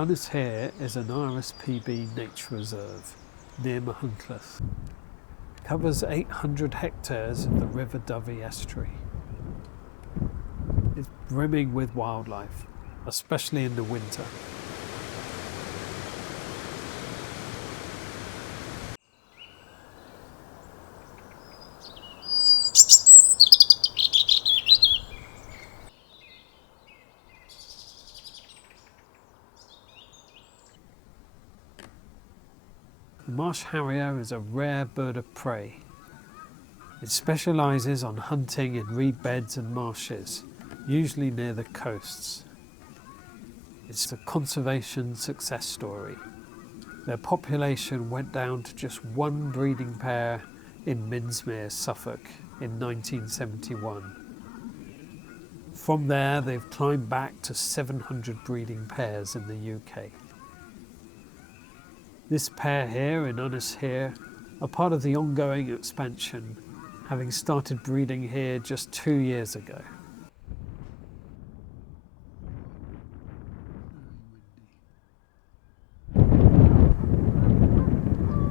Ynys is an RSPB nature reserve near Machynlleth. It covers 800 hectares of the River Dyfi estuary. It's brimming with wildlife, especially in the winter. The marsh harrier is a rare bird of prey. It specialises on hunting in reed beds and marshes, usually near the coasts. It's a conservation success story. Their population went down to just one breeding pair in Minsmere, Suffolk in 1971. From there, they've climbed back to 700 breeding pairs in the UK. This pair here in Ynys are part of the ongoing expansion, having started breeding here just 2 years ago.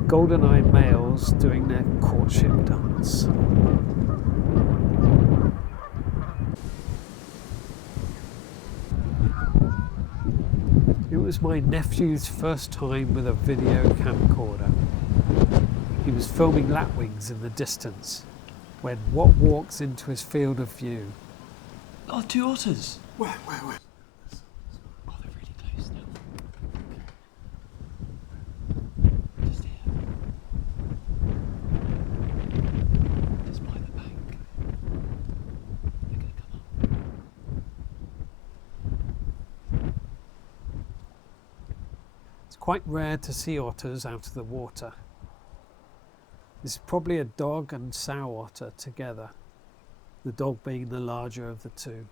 Golden-eyed males doing their courtship dance. It was my nephew's first time with a video camcorder. He was filming lapwings in the distance when what walks into his field of view? Oh, 2 otters! Where? Oh, they're really close now. Just here. Just by the bank. They're going to come up. It's quite rare to see otters out of the water. This is probably a dog and sow otter together, the dog being the larger of the two.